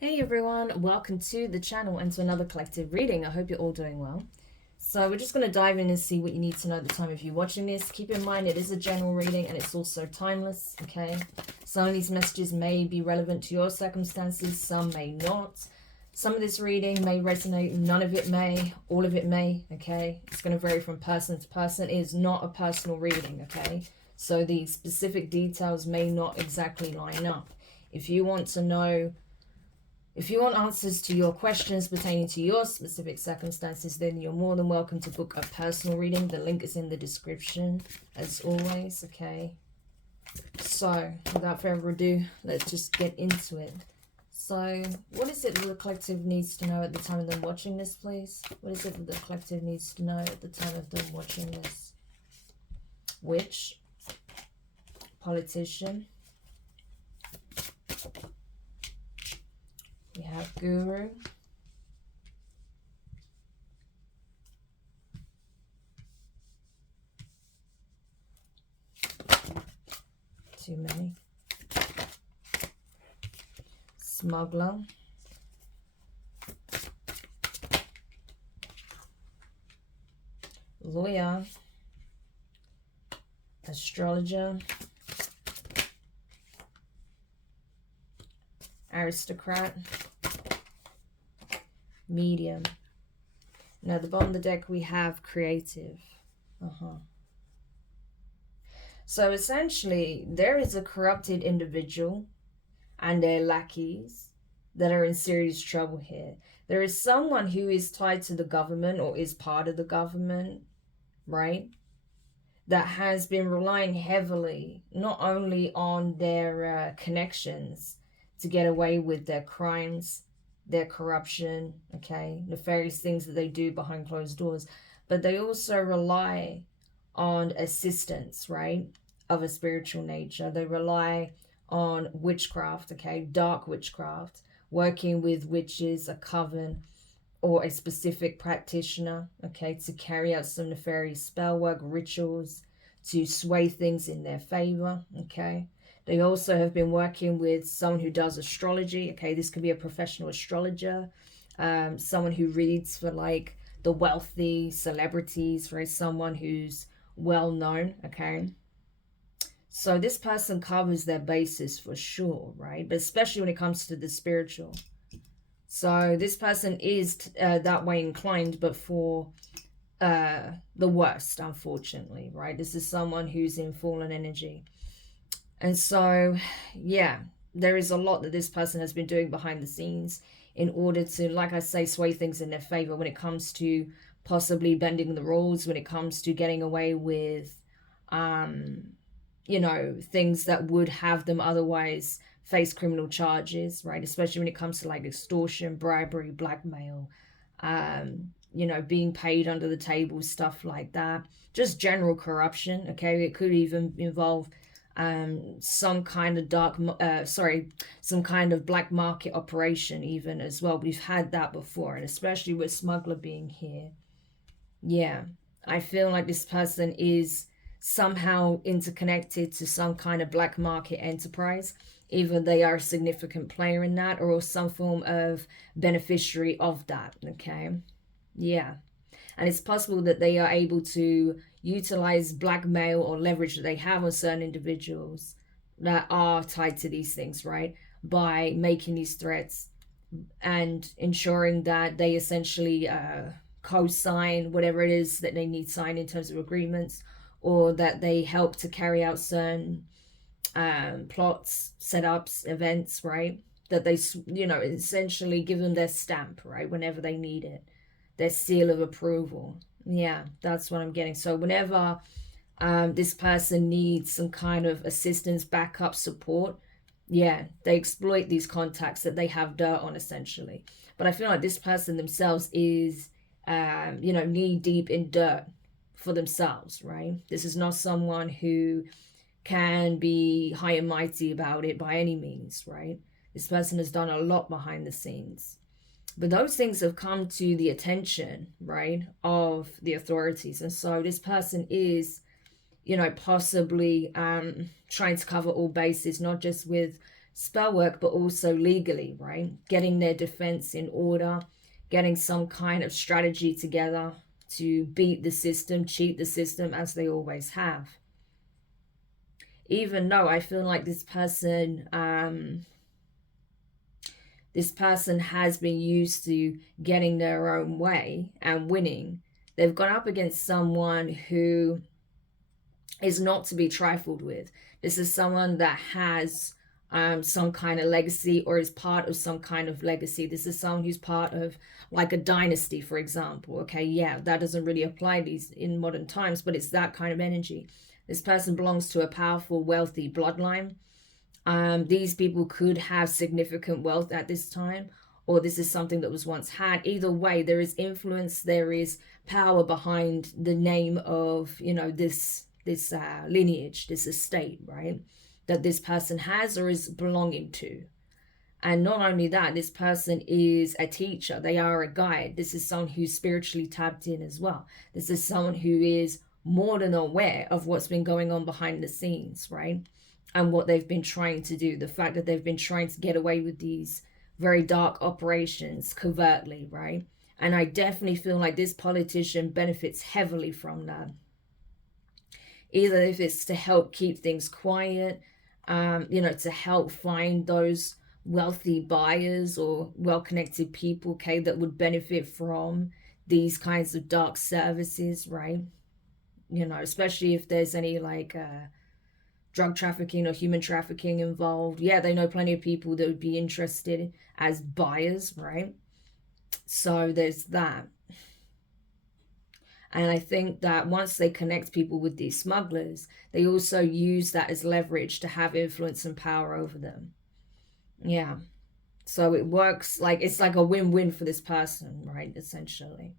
Hey everyone, welcome to the channel and to another collective reading. I hope you're all doing well. So we're just going to dive in and see what you need to know at the time of you watching this. Keep in mind it is a general reading and it's also timeless, okay? Some of these messages may be relevant to your circumstances, some may not. Some of this reading may resonate, none of it may, all of it may, okay? It's going to vary from person to person. It is not a personal reading, okay? So the specific details may not exactly line up. If you want answers to your questions pertaining to your specific circumstances, then you're more than welcome to book a personal reading. The link is in the description, as always, okay? So, without further ado, let's just get into it. So, what is it that the collective needs to know at the time of them watching this, please? What is it that the collective needs to know at the time of them watching this? Witch, politician. We have Guru. Too many. Smuggler. Lawyer. Astrologer. Aristocrat. Medium. Now, at the bottom of the deck, we have creative. So, essentially, there is a corrupted individual and their lackeys that are in serious trouble here. There is someone who is tied to the government or is part of the government, right? That has been relying heavily, not only on their connections to get away with their crimes, their corruption, okay, nefarious things that they do behind closed doors, but they also rely on assistance, right, of a spiritual nature. They rely on witchcraft, okay, dark witchcraft, working with witches, a coven, or a specific practitioner, okay, to carry out some nefarious spell work, rituals, to sway things in their favor, okay. They also have been working with someone who does astrology. Okay, this could be a professional astrologer, someone who reads for like the wealthy celebrities, right? Someone who's well known. Okay, so this person covers their bases for sure, right? But especially when it comes to the spiritual. So this person is that way inclined, but for the worst, unfortunately, right? This is someone who's in fallen energy. And so, yeah, there is a lot that this person has been doing behind the scenes in order to, like I say, sway things in their favor when it comes to possibly bending the rules, when it comes to getting away with, things that would have them otherwise face criminal charges, right? Especially when it comes to like extortion, bribery, blackmail, being paid under the table, stuff like that. Just general corruption, okay? It could even involve some kind of some kind of black market operation even as well. We've had that before, and especially with smuggler being here. Yeah, I feel like this person is somehow interconnected to some kind of black market enterprise. Either they are a significant player in that or some form of beneficiary of that, okay? Yeah. And it's possible that they are able to utilize blackmail or leverage that they have on certain individuals that are tied to these things, right? By making these threats and ensuring that they essentially co-sign whatever it is that they need signed in terms of agreements, or that they help to carry out certain plots, setups, events, right? That they, essentially give them their stamp, right? Whenever they need it, their seal of approval. Yeah, that's what I'm getting. So whenever this person needs some kind of assistance, backup, support, yeah, they exploit these contacts that they have dirt on, essentially. But I feel like this person themselves is, knee deep in dirt for themselves, right? This is not someone who can be high and mighty about it by any means, right? This person has done a lot behind the scenes. But those things have come to the attention, right, of the authorities. And so this person is, possibly trying to cover all bases, not just with spell work, but also legally, right? Getting their defense in order, getting some kind of strategy together to beat the system, cheat the system, as they always have. Even though I feel like this person has been used to getting their own way and winning, they've gone up against someone who is not to be trifled with. This is someone that has some kind of legacy, or is part of some kind of legacy. This is someone who's part of like a dynasty, for example. Okay, yeah, that doesn't really apply these in modern times, but it's that kind of energy. This person belongs to a powerful, wealthy bloodline. These people could have significant wealth at this time, or this is something that was once had. Either way, there is influence, there is power behind the name of, you know, this lineage, this estate, right, that this person has or is belonging to. And not only that, this person is a teacher, they are a guide. This is someone who's spiritually tapped in as well. This is someone who is more than aware of what's been going on behind the scenes, right, and what they've been trying to do, the fact that they've been trying to get away with these very dark operations covertly, right? And I definitely feel like this politician benefits heavily from that. Either if it's to help keep things quiet, you know, to help find those wealthy buyers or well-connected people, okay, that would benefit from these kinds of dark services, right? You know, especially if there's any like drug trafficking or human trafficking involved. Yeah, they know plenty of people that would be interested as buyers, right? So there's that. And I think that once they connect people with these smugglers, they also use that as leverage to have influence and power over them. Yeah. So it works like, it's like a win-win for this person, right? Essentially.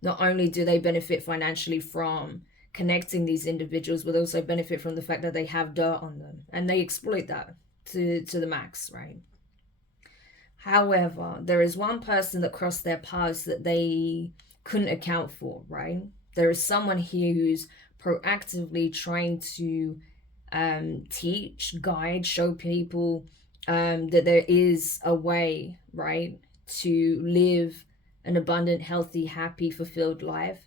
Not only do they benefit financially from connecting these individuals, but also benefit from the fact that they have dirt on them. And they exploit that to the max, right? However, there is one person that crossed their paths that they couldn't account for, right? There is someone here who's proactively trying to teach, guide, show people that there is a way, right, to live an abundant, healthy, happy, fulfilled life,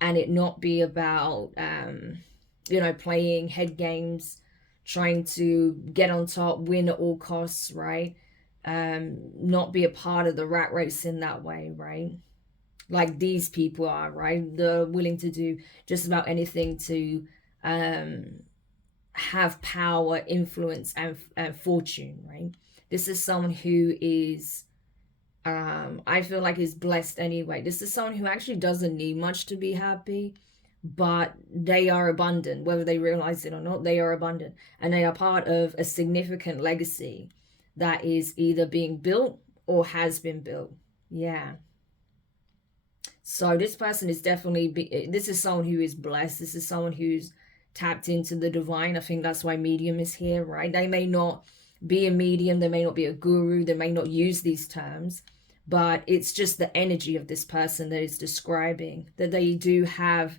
and it not be about you know, playing head games, trying to get on top, win at all costs, right? Not be a part of the rat race in that way, right? Like these people are, right? They're willing to do just about anything to have power, influence, and fortune, right? This is someone who is, I feel like is blessed anyway. This is someone who actually doesn't need much to be happy, but they are abundant, whether they realize it or not. They are abundant, and they are part of a significant legacy that is either being built or has been built. Yeah. So this person is definitely, this is someone who is blessed. This is someone who's tapped into the divine. I think that's why medium is here, right? They may not be a medium, they may not be a guru, they may not use these terms, but it's just the energy of this person that is describing that they do have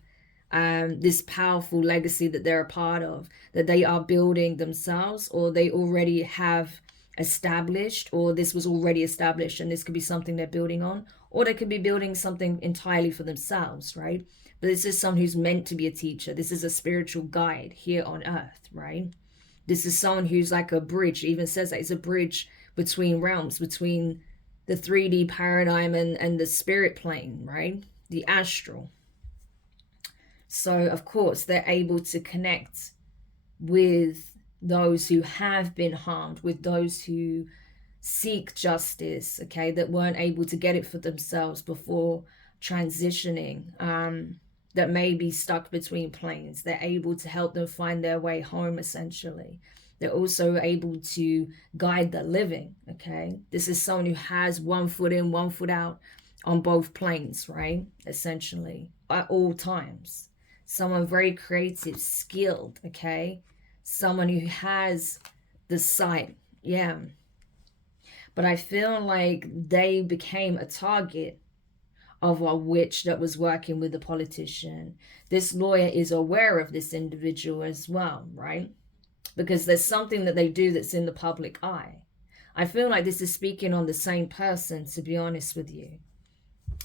this powerful legacy that they're a part of, that they are building themselves, or they already have established, or this was already established and this could be something they're building on, or they could be building something entirely for themselves, right? But this is someone who's meant to be a teacher. This is a spiritual guide here on earth, right? This is someone who's like a bridge. It even says that it's a bridge between realms, between the 3D paradigm and the spirit plane, right? The astral. So of course they're able to connect with those who have been harmed, with those who seek justice, okay, that weren't able to get it for themselves before transitioning, that may be stuck between planes. They're able to help them find their way home, essentially. They're also able to guide the living, okay? This is someone who has one foot in, one foot out on both planes, right? Essentially, at all times. Someone very creative, skilled, okay? Someone who has the sight, yeah. But I feel like they became a target of a witch that was working with the politician. This lawyer is aware of this individual as well, right? because there's something that they do that's in the public eye. I feel like this is speaking on the same person, to be honest with you,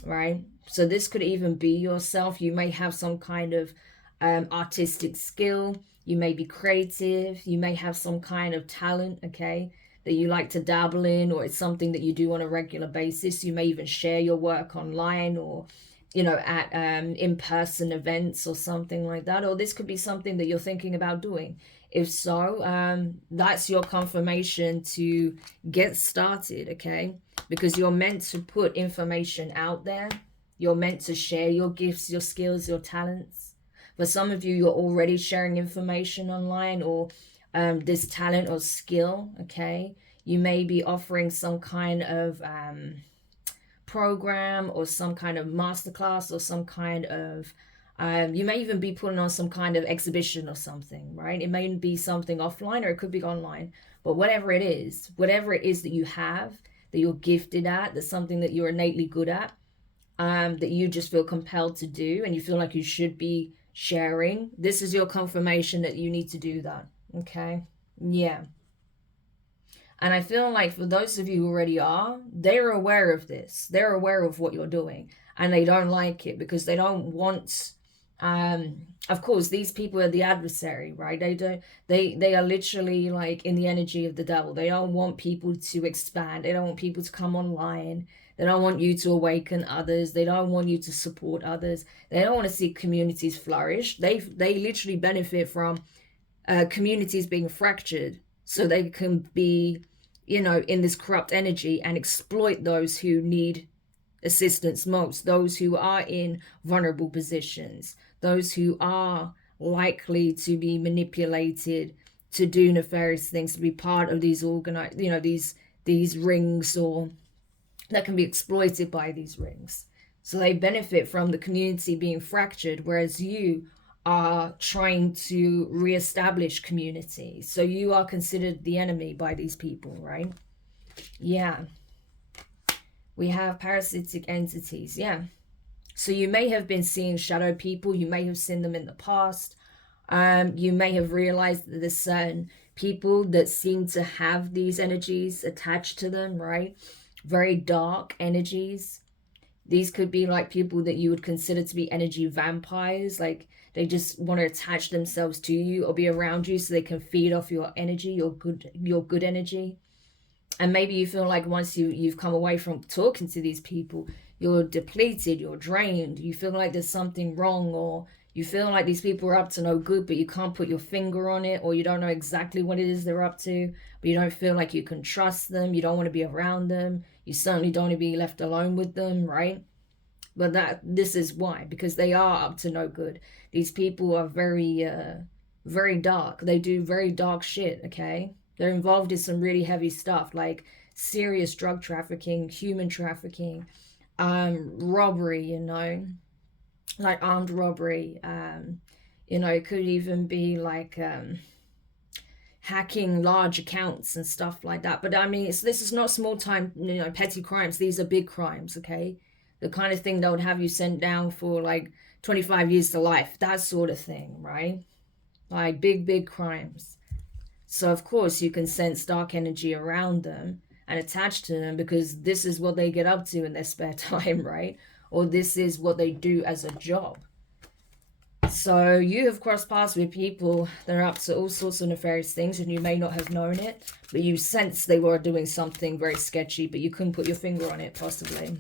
right? So this could even be yourself. You may have some kind of artistic skill. You may be creative. You may have some kind of talent, okay, that you like to dabble in, or it's something that you do on a regular basis. You may even share your work online, or at in-person events or something like that. Or this could be something that you're thinking about doing. If so, that's your confirmation to get started, okay? Because you're meant to put information out there. You're meant to share your gifts, your skills, your talents. For some of you, you're already sharing information online, or this talent or skill, okay? You may be offering some kind of program, or some kind of masterclass, or some kind of you may even be putting on some kind of exhibition or something, right? It may be something offline, or it could be online. But whatever it is that you have, that you're gifted at, that's something that you're innately good at, that you just feel compelled to do, and you feel like you should be sharing, this is your confirmation that you need to do that, okay? Yeah. And I feel like for those of you who already are, they're aware of this. They're aware of what you're doing, and they don't like it because they don't want, of course, these people are the adversary, right? They are literally like in the energy of the devil. They don't want people to expand. They don't want people to come online. They don't want you to awaken others. They don't want you to support others. They don't want to see communities flourish. They literally benefit from communities being fractured, so they can be, in this corrupt energy and exploit those who need assistance most, those who are in vulnerable positions, those who are likely to be manipulated to do nefarious things, to be part of these organized, these rings, or that can be exploited by these rings. So they benefit from the community being fractured, whereas you are trying to reestablish community. So you are considered the enemy by these people, right? Yeah. We have parasitic entities. Yeah. So you may have been seeing shadow people. You may have seen them in the past. You may have realized that there's certain people that seem to have these energies attached to them, right? Very dark energies. These could be like people that you would consider to be energy vampires. Like they just want to attach themselves to you or be around you so they can feed off your energy, your good energy. And maybe you feel like once you've come away from talking to these people, you're depleted, you're drained, you feel like there's something wrong, or you feel like these people are up to no good, but you can't put your finger on it, or you don't know exactly what it is they're up to, but you don't feel like you can trust them, you don't want to be around them, you certainly don't want to be left alone with them, right? But this is why, because they are up to no good. These people are very, very dark. They do very dark shit, okay? They're involved in some really heavy stuff, like serious drug trafficking, human trafficking, robbery, like armed robbery. It could even be like hacking large accounts and stuff like that. But I mean, this is not small time, petty crimes. These are big crimes, okay? The kind of thing that would have you sent down for like 25 years to life, that sort of thing, right? Like big crimes. So of course you can sense dark energy around them and attach to them, because this is what they get up to in their spare time, right? Or this is what they do as a job. So you have crossed paths with people that are up to all sorts of nefarious things, and you may not have known it, but you sense they were doing something very sketchy, but you couldn't put your finger on it, possibly.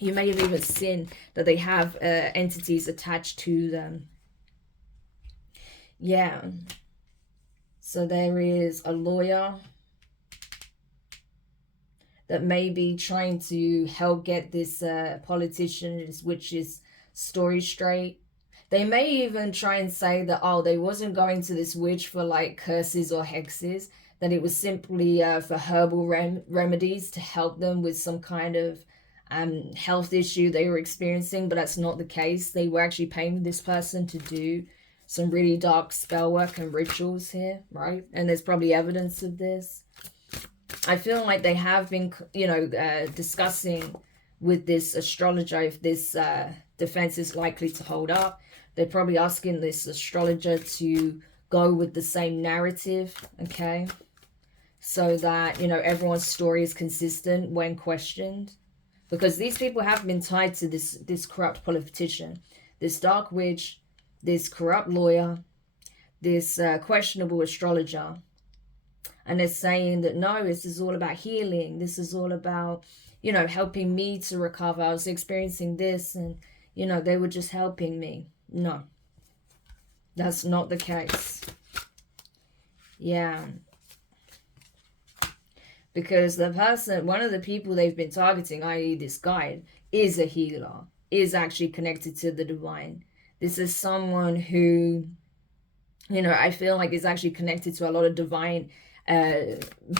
You may have even seen that they have entities attached to them. Yeah. So there is a lawyer that may be trying to help get this politician, this witch's story straight. They may even try and say that, oh, they wasn't going to this witch for like curses or hexes, that it was simply for herbal remedies to help them with some kind of health issue they were experiencing, but that's not the case. They were actually paying this person to do some really dark spell work and rituals here, right? And there's probably evidence of this. I feel like they have been, discussing with this astrologer if this defense is likely to hold up. They're probably asking this astrologer to go with the same narrative, okay? So that, you know, everyone's story is consistent when questioned. Because these people have been tied to this corrupt politician, this dark witch, this corrupt lawyer, this questionable astrologer. And they're saying that, no, this is all about healing. This is all about, you know, helping me to recover. I was experiencing this and, you know, they were just helping me. No, that's not the case. Yeah. Because the person, one of the people they've been targeting, i.e. this guide, is a healer, is actually connected to the divine. This is someone who, you know, I feel like is actually connected to a lot of divine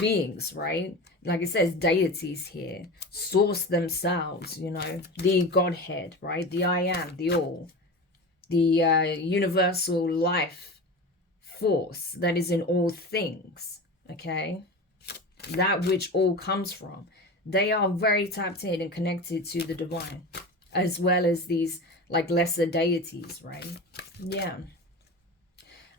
beings, right? Like it says, deities here, source themselves, you know, the Godhead, right? The I am, the all, the universal life force that is in all things, okay? That which all comes from. They are very tapped in and connected to the divine, as well as these like lesser deities, right? Yeah.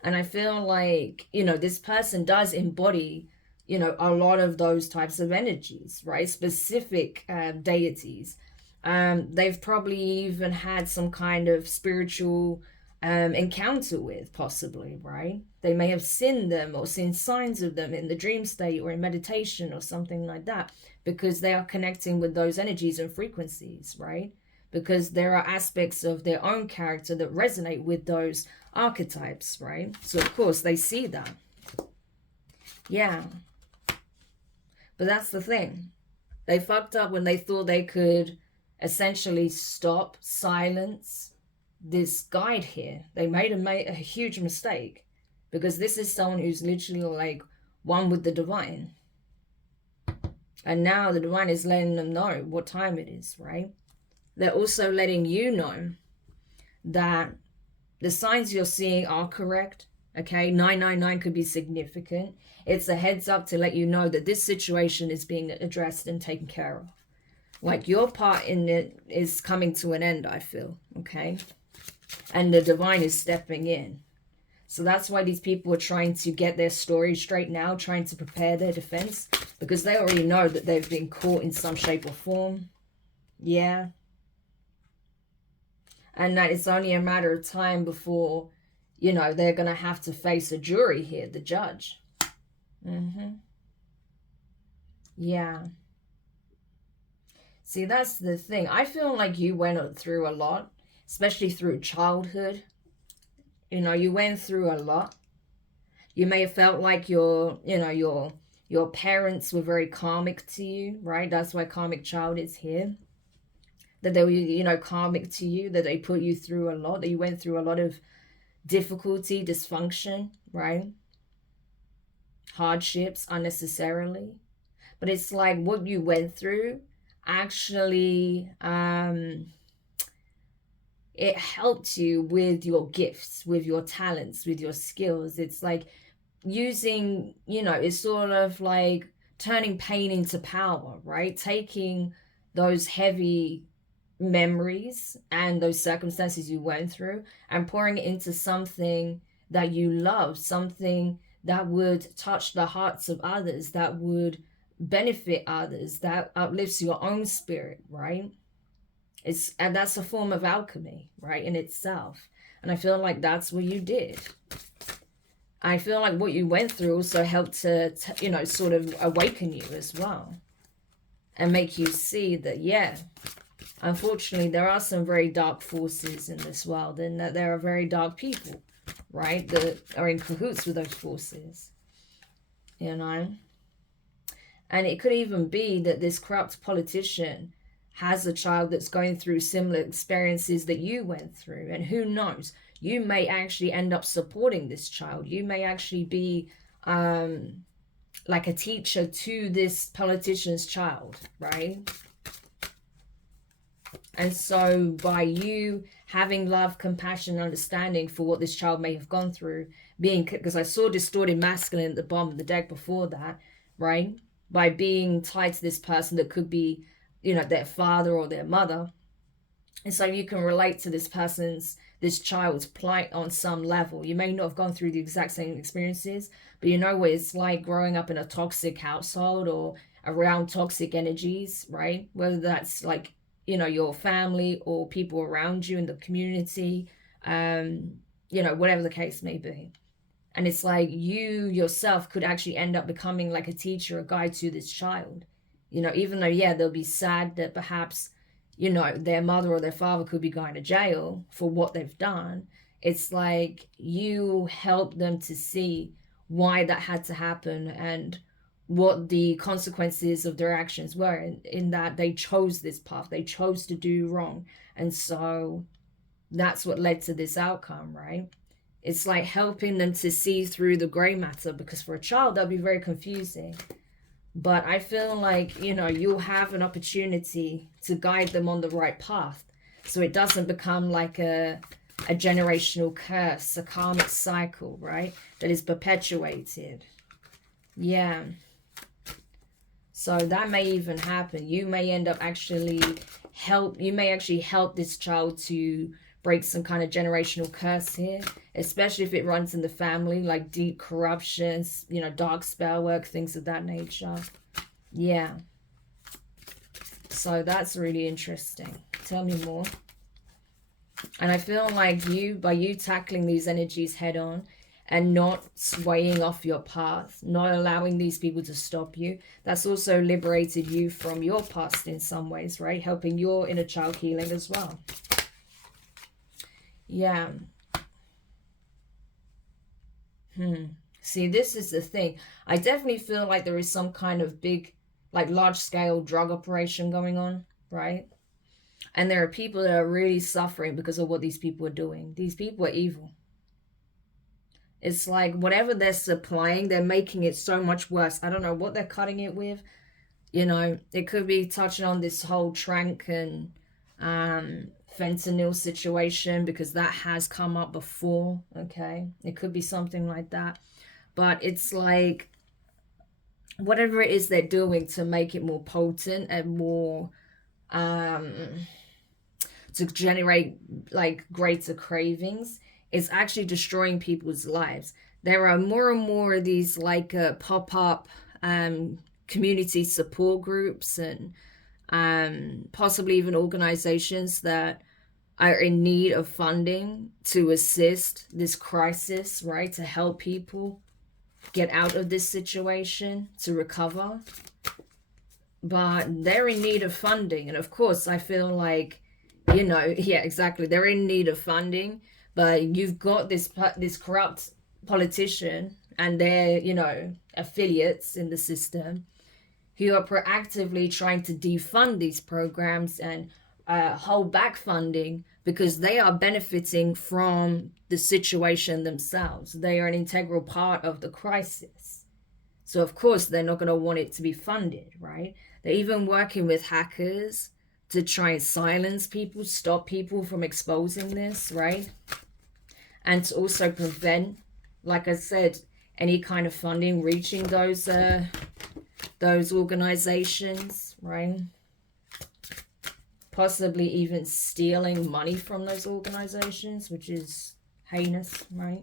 And I feel like, you know, this person does embody, you know, a lot of those types of energies, right? Specific deities. They've probably even had some kind of spiritual encounter with, possibly, right? They may have seen them or seen signs of them in the dream state or in meditation or something like that, because they are connecting with those energies and frequencies, right? Because there are aspects of their own character that resonate with those archetypes, right? So of course they see that. Yeah. But that's the thing. They fucked up when they thought they could essentially stop, silence this guide here. They made a huge mistake, because this is someone who's literally like one with the divine. And now the divine is letting them know what time it is, right? They're also letting you know that the signs you're seeing are correct, okay? 999 could be significant. It's a heads up to let you know that this situation is being addressed and taken care of. Like your part in it is coming to an end, I feel, okay? And the divine is stepping in. So that's why these people are trying to get their story straight now, trying to prepare their defense, because they already know that they've been caught in some shape or form. Yeah. And that it's only a matter of time before, you know, they're going to have to face a jury here, the judge. Yeah. See, that's the thing. I feel like you went through a lot, especially through childhood. You know, you went through a lot. You may have felt like your parents were very karmic to you, right? That's why karmic child is here. That they were, you know, karmic to you, that they put you through a lot, that you went through a lot of difficulty, dysfunction, right? Hardships unnecessarily. But it's like what you went through actually, it helped you with your gifts, with your talents, with your skills. It's like using, you know, it's sort of like turning pain into power, right? Taking those heavy memories and those circumstances you went through and pouring it into something that you love, something that would touch the hearts of others, that would benefit others, that uplifts your own spirit, right? And that's a form of alchemy, right, in itself. And I feel like that's what you did. I feel like what you went through also helped to you know, sort of awaken you as well, and make you see that, yeah, unfortunately, there are some very dark forces in this world, and that there are very dark people, right, that are in cahoots with those forces, you know? And it could even be that this corrupt politician has a child that's going through similar experiences that you went through. And who knows, you may actually end up supporting this child. You may actually be like a teacher to this politician's child, right? And so by you having love, compassion, understanding for what this child may have gone through, being, because I saw distorted masculine at the bottom of the deck before that, right? By being tied to this person that could be, you know, their father or their mother, And so you can relate to this child's plight on some level. You may not have gone through the exact same experiences, but you know what it's like growing up in a toxic household or around toxic energies, right? Whether that's like, your family or people around you in the community, whatever the case may be. And it's like you yourself could actually end up becoming like a teacher, a guide to this child. Even though, yeah, they'll be sad that perhaps, their mother or their father could be going to jail for what they've done. It's like you help them to see why that had to happen and what the consequences of their actions were, in that they chose this path, they chose to do wrong. And so that's what led to this outcome, right? It's like helping them to see through the gray matter, because for a child that'd be very confusing. But I feel like, you'll have an opportunity to guide them on the right path, so it doesn't become like a generational curse, a karmic cycle, right? That is perpetuated. Yeah. So that may even happen. You may end up actually help this child to break some kind of generational curse here, especially if it runs in the family, like deep corruptions, dark spell work, things of that nature. Yeah. So that's really interesting. Tell me more. And I feel like by you tackling these energies head on and not swaying off your path, not allowing these people to stop you, that's also liberated you from your past in some ways, right? Helping your inner child healing as well. Yeah. See, this is the thing. I definitely feel like there is some kind of big, like large-scale drug operation going on, right? And there are people that are really suffering because of what these people are doing. These people are evil. It's like whatever they're supplying, they're making it so much worse. I don't know what they're cutting it with. It could be touching on this whole trank and fentanyl situation, because that has come up before, okay? It could be something like that. But it's like whatever it is they're doing to make it more potent and more to generate like greater cravings, is actually destroying people's lives. There are more and more of these like pop-up community support groups and possibly even organizations that are in need of funding to assist this crisis, right? To help people get out of this situation, to recover. But they're in need of funding. And of course, I feel like, yeah, exactly. They're in need of funding, but you've got this corrupt politician and their, affiliates in the system who are proactively trying to defund these programs and hold back funding, because they are benefiting from the situation themselves. They are an integral part of the crisis. So of course they're not going to want it to be funded, right? They're even working with hackers to try and silence people, stop people from exposing this, right? And to also prevent, like I said, any kind of funding reaching those organizations, right? Possibly even stealing money from those organizations, which is heinous, right?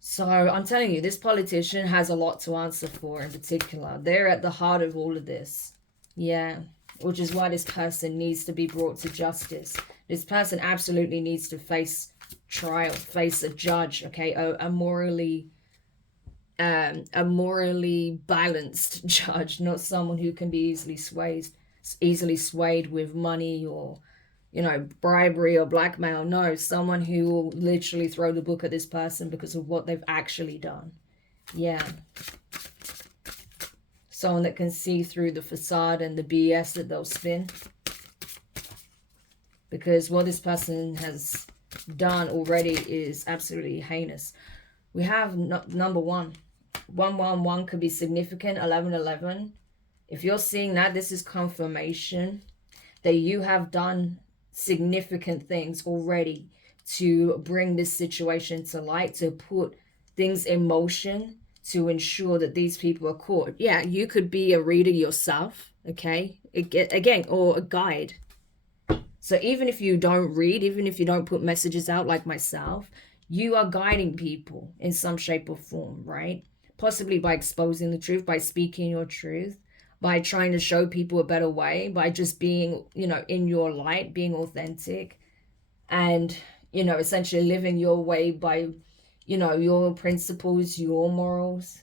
So I'm telling you, this politician has a lot to answer for in particular. They're at the heart of all of this. Yeah. Which is why this person needs to be brought to justice. This person absolutely needs to face trial, face a judge, okay? A morally balanced judge, not someone who can be easily swayed with money or, bribery or blackmail. No, someone who will literally throw the book at this person because of what they've actually done. Yeah. Someone that can see through the facade and the BS that they'll spin. Because what this person has done already is absolutely heinous. We have number 1. 111 could be significant. 1111. If you're seeing that, this is confirmation that you have done significant things already to bring this situation to light, to put things in motion to ensure that these people are caught. Yeah, you could be a reader yourself, okay? Again, or a guide. So even if you don't read, even if you don't put messages out like myself, you are guiding people in some shape or form, right? Possibly by exposing the truth, by speaking your truth, by trying to show people a better way, by just being, in your light, being authentic, and, essentially living your way by, your principles, your morals,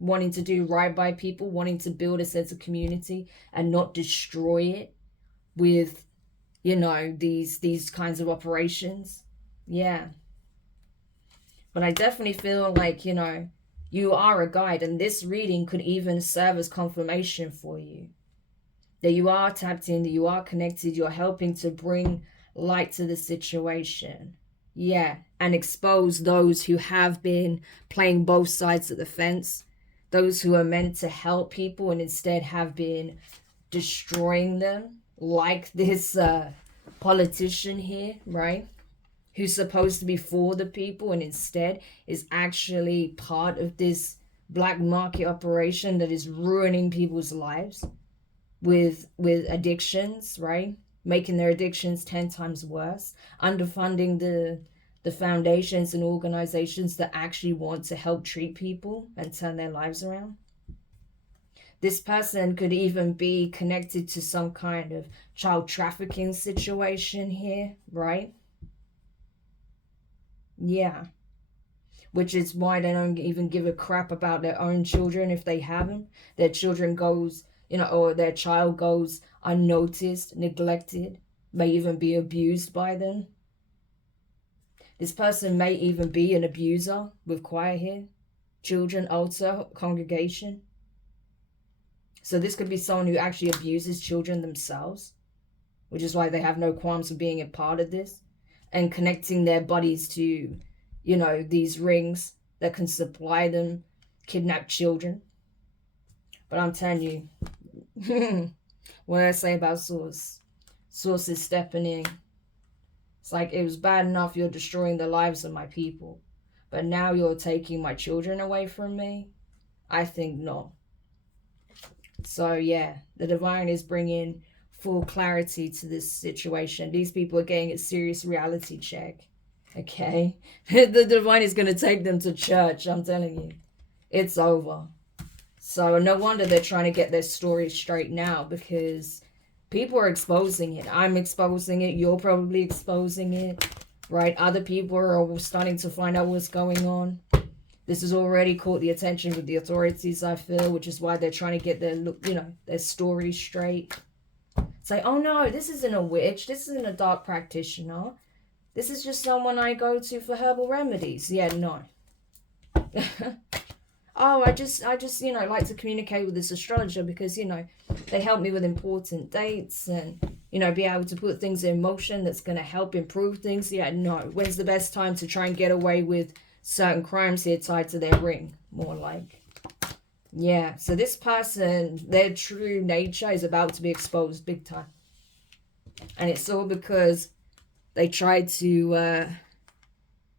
wanting to do right by people, wanting to build a sense of community and not destroy it with, these kinds of operations. Yeah. But I definitely feel like, you are a guide, and this reading could even serve as confirmation for you that you are tapped in, that you are connected, you're helping to bring light to the situation. Yeah, and expose those who have been playing both sides of the fence, those who are meant to help people and instead have been destroying them, like this politician here, right? Who's supposed to be for the people and instead is actually part of this black market operation that is ruining people's lives with addictions, right? Making their addictions 10 times worse, underfunding the foundations and organizations that actually want to help treat people and turn their lives around. This person could even be connected to some kind of child trafficking situation here, right? Yeah. Which is why they don't even give a crap about their own children if they have them. Their children goes, or their child goes unnoticed, neglected, may even be abused by them. This person may even be an abuser with choir here, children, altar, congregation. So this could be someone who actually abuses children themselves, which is why they have no qualms of being a part of this and connecting their bodies to, these rings that can supply them kidnapped children. But I'm telling you, what I say about Source is stepping in. It's like, it was bad enough you're destroying the lives of my people, but now you're taking my children away from me? I think not. So yeah, the divine is bringing full clarity to this situation. These people are getting a serious reality check. Okay? The divine is going to take them to church, I'm telling you. It's over. So no wonder they're trying to get their story straight now, because people are exposing it. I'm exposing it. You're probably exposing it, right? Other people are starting to find out what's going on. This has already caught the attention with the authorities, I feel, which is why they're trying to get their story straight. Say, oh no, this isn't a witch. This isn't a dark practitioner. This is just someone I go to for herbal remedies. Yeah, no. Oh, I just like to communicate with this astrologer because, they help me with important dates and, be able to put things in motion that's going to help improve things. Yeah, no. When's the best time to try and get away with certain crimes here tied to their ring? More like. Yeah, so this person, their true nature is about to be exposed big time. And it's all because they tried to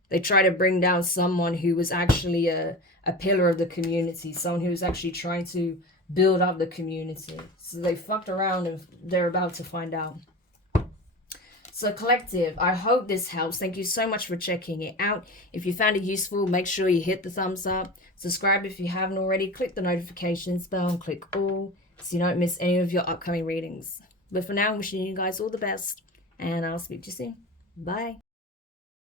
bring down someone who was actually a pillar of the community, someone who was actually trying to build up the community. So they fucked around and they're about to find out. So collective, I hope this helps. Thank you so much for checking it out. If you found it useful, make sure you hit the thumbs up. Subscribe if you haven't already. Click the notifications bell and click all so you don't miss any of your upcoming readings. But for now, I'm wishing you guys all the best, and I'll speak to you soon. Bye.